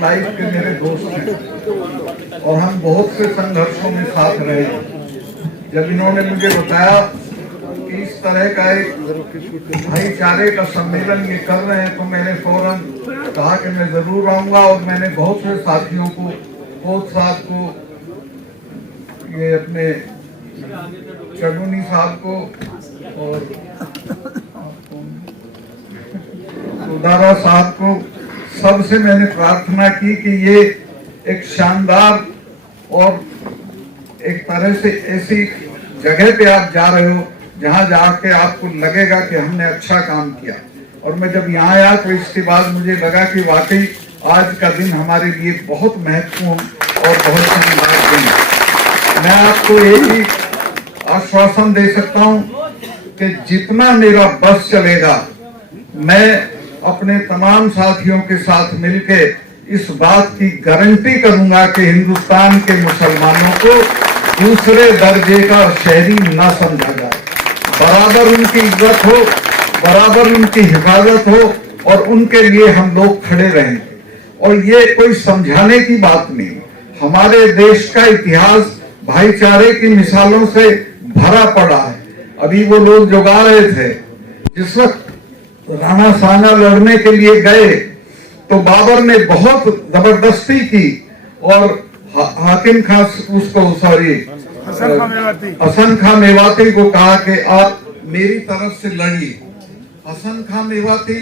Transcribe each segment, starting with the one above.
Life के मेरे दोस्त हैं और हम बहुत से संघर्षों में साथ रहे। जब इन्होंने मुझे बताया कि इस तरह का एक भाईचारे का सम्मेलन ये कर रहे हैं, तो मैंने फौरन कहा कि मैं जरूर आऊंगा। और मैंने बहुत से साथियों को, कोच साहब को, ये अपने चडूनी साहब को और उदारा साहब को, सबसे मैंने प्रार्थना की कि ये एक शानदार और एक तरह से ऐसी जगह पे आप जा रहे हो जहां जाके आपको लगेगा कि हमने अच्छा काम किया। और मैं जब यहाँ आया तो इसके बाद मुझे लगा कि वाकई आज का दिन हमारे लिए बहुत महत्वपूर्ण और बहुत शानदार दिन है। मैं आपको एक ही आश्वासन दे सकता हूँ कि जितना मेरा बस चलेगा, मैं अपने तमाम साथियों के साथ मिलके इस बात की गारंटी करूंगा कि हिंदुस्तान के मुसलमानों को दूसरे दर्जे का शहरी न समझा जाए। बराबर उनकी इज्जत हो, बराबर उनकी हिफाजत हो और उनके लिए हम लोग खड़े रहेंगे। और ये कोई समझाने की बात नहीं, हमारे देश का इतिहास भाईचारे की मिसालों से भरा पड़ा है। अभी वो लोग जो गा रहे थे, जिस वक्त राणा सांगा लड़ने के लिए गए तो बाबर ने बहुत जबरदस्ती की और हाकिम खान उसको हसन खां मेवाती को कहा कि आप मेरी तरफ से लड़िए। हसन खां मेवाती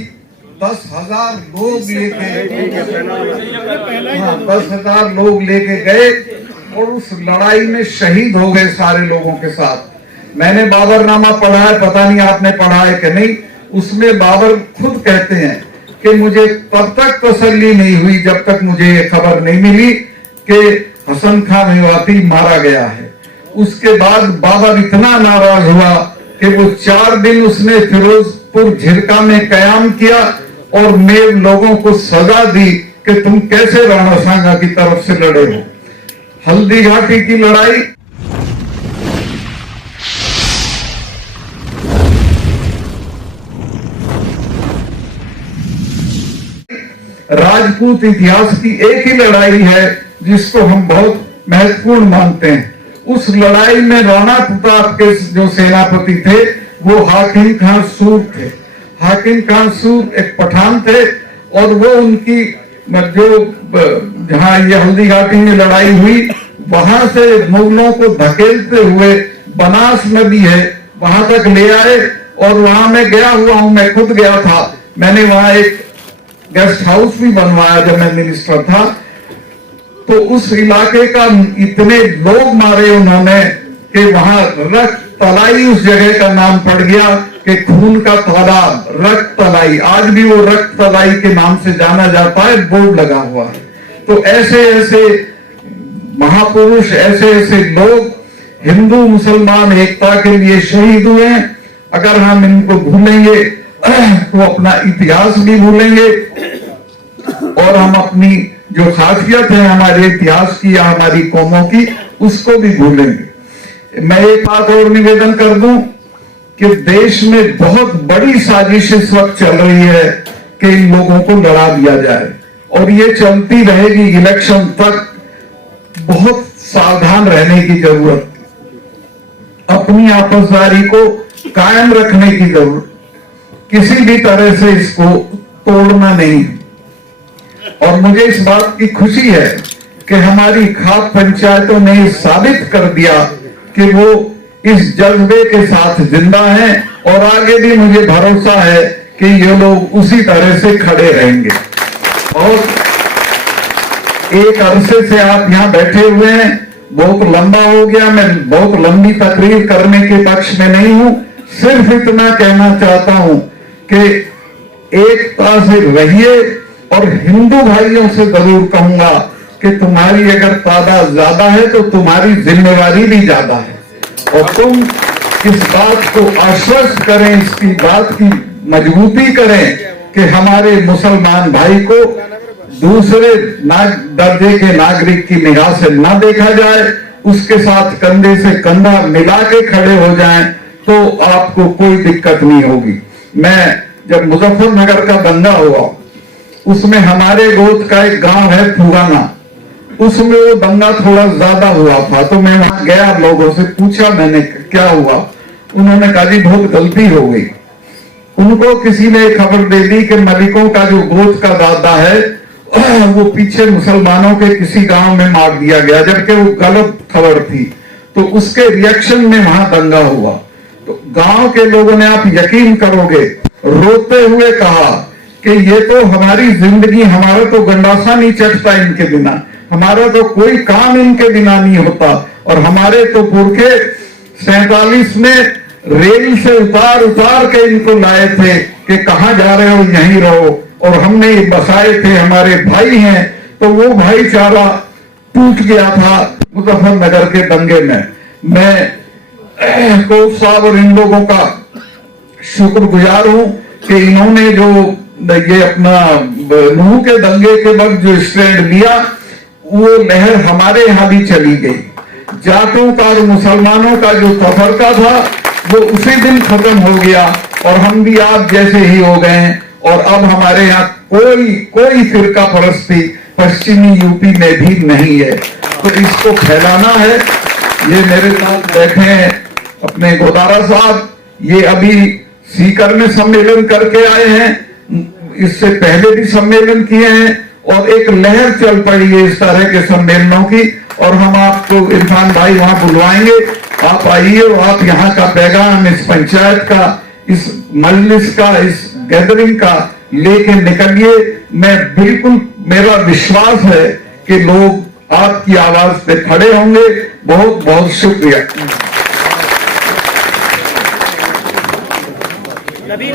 10,000 लोग लेके 10,000 लोग लेके गए और उस लड़ाई में शहीद हो गए सारे लोगों के साथ। मैंने बाबरनामा पढ़ा है, पता नहीं आपने पढ़ा है कि नहीं। उसमें बाबर खुद कहते हैं कि मुझे तब तक तसल्ली नहीं हुई जब तक मुझे ये खबर नहीं मिली कि हसन खां मेवाती मारा गया है। उसके बाद बाबर इतना नाराज हुआ कि वो 4 दिन उसने फिरोजपुर झिरका में कयाम किया और मेरे लोगों को सजा दी कि तुम कैसे राणा सांगा की तरफ से लड़े हो। हल्दी घाटी की लड़ाई राजपूत इतिहास की एक ही लड़ाई है जिसको हम बहुत महत्वपूर्ण मानते हैं। उस लड़ाई में राणा प्रताप के जो सेनापति थे वो हाकिम खान सूर थे। हाकिम खान सूर एक पठान थे और वो उनकी जो जहां ये हल्दी घाटी में लड़ाई हुई, वहां से मुगलों को धकेलते हुए बनास नदी है वहां तक ले आए। और वहां मैं गया हुआ हूं, मैं खुद गया था। मैंने वहां एक गेस्ट हाउस भी बनवाया जब मैं मिनिस्टर था। तो उस इलाके का इतने लोग मारे उन्होंने कि वहां रक्त तलाई उस जगह का नाम पड़ गया कि खून का तालाब, रक्त तलाई। आज भी वो रक्त तलाई के नाम से जाना जाता है, बोर्ड लगा हुआ है। तो ऐसे ऐसे महापुरुष, ऐसे ऐसे लोग हिंदू मुसलमान एकता के लिए शहीद हुए। अगर हम इनको भूलेंगे तो अपना इतिहास भी भूलेंगे और हम अपनी जो खासियत है हमारे इतिहास की या हमारी कौमों की, उसको भी भूलेंगे। मैं एक बात और निवेदन कर दूं कि देश में बहुत बड़ी साजिश इस वक्त चल रही है कि इन लोगों को लड़ा दिया जाए और ये चलती रहेगी इलेक्शन तक। बहुत सावधान रहने की जरूरत, अपनी आपसदारी को कायम रखने की जरूरत, किसी भी तरह से इसको तोड़ना नहीं। और मुझे इस बात की खुशी है कि हमारी खाप पंचायतों ने साबित कर दिया कि वो इस जज्बे के साथ जिंदा हैं और आगे भी मुझे भरोसा है कि ये लोग उसी तरह से खड़े रहेंगे। और एक अरसे से आप यहाँ बैठे हुए हैं, बहुत लंबा हो गया, मैं बहुत लंबी तकरीर करने के पक्ष में नहीं हूं। सिर्फ इतना कहना चाहता हूं कि एकता से रहिए और हिंदू भाइयों से जरूर कहूंगा कि तुम्हारी अगर तादाद ज्यादा है तो तुम्हारी जिम्मेवारी भी ज्यादा है। और तुम इस बात को आश्वस्त करें, इसकी बात की मजबूती करें कि हमारे मुसलमान भाई को दूसरे दर्जे के नागरिक की निगाह से ना देखा जाए, उसके साथ कंधे से कंधा मिला के खड़े हो जाएं तो आपको कोई दिक्कत नहीं होगी। मैं जब मुजफ्फरनगर का दंगा हुआ उसमें हमारे गोद का एक गांव है फुगाना, उसमें वो दंगा थोड़ा ज्यादा हुआ था। तो मैं वहां गया, लोगों से पूछा मैंने क्या हुआ। उन्होंने कहा जी बहुत गलती हो गई। उनको किसी ने खबर दे दी कि मलिकों का जो गोद का दादा है वो पीछे मुसलमानों के किसी गांव में मार दिया गया, जबकि वो गलत खबर थी। तो उसके रिएक्शन में वहां दंगा हुआ। तो गांव के लोगों ने, आप यकीन करोगे, रोते हुए कहा कि ये तो हमारी जिंदगी, हमारा तो गंडासा नहीं चढ़ता इनके बिना, हमारा तो कोई काम इनके बिना नहीं होता। और हमारे तो पुरखे 47 में रेल से उतार उतार के इनको लाए थे कि कहां जा रहे हो, यहीं रहो। और हमने बसाए थे, हमारे भाई हैं। तो वो भाईचारा टूट गया था मुजफ्फरनगर के दंगे में। मैं कोच साहब और इन लोगों का शुक्रगुजार हूं कि इन्होंने जो ये अपना नूह के दंगे के वक्त जो स्टैंड लिया, वो लहर हमारे यहां भी चली गई। जाटों का और मुसलमानों का जो तफरका था वो उसी दिन खत्म हो गया और हम भी आप जैसे ही हो गए। और अब हमारे यहाँ कोई फिरका परस्ती पश्चिमी यूपी में भी नहीं है। तो इसको फैलाना है। ये मेरे साथ बैठे हैं अपने गोदारा साहब, ये अभी सीकर में सम्मेलन करके आए हैं, इससे पहले भी सम्मेलन किए हैं और एक लहर चल पड़ी है इस तरह के सम्मेलनों की। और हम आपको इरफान भाई वहां बुलवाएंगे, आप आइए और आप यहाँ का पैगाम इस पंचायत का, इस मजलिस का, इस गैदरिंग का लेके निकलिए। मैं बिल्कुल, मेरा विश्वास है कि लोग आपकी आवाज पे खड़े होंगे। बहुत बहुत शुक्रिया। नबील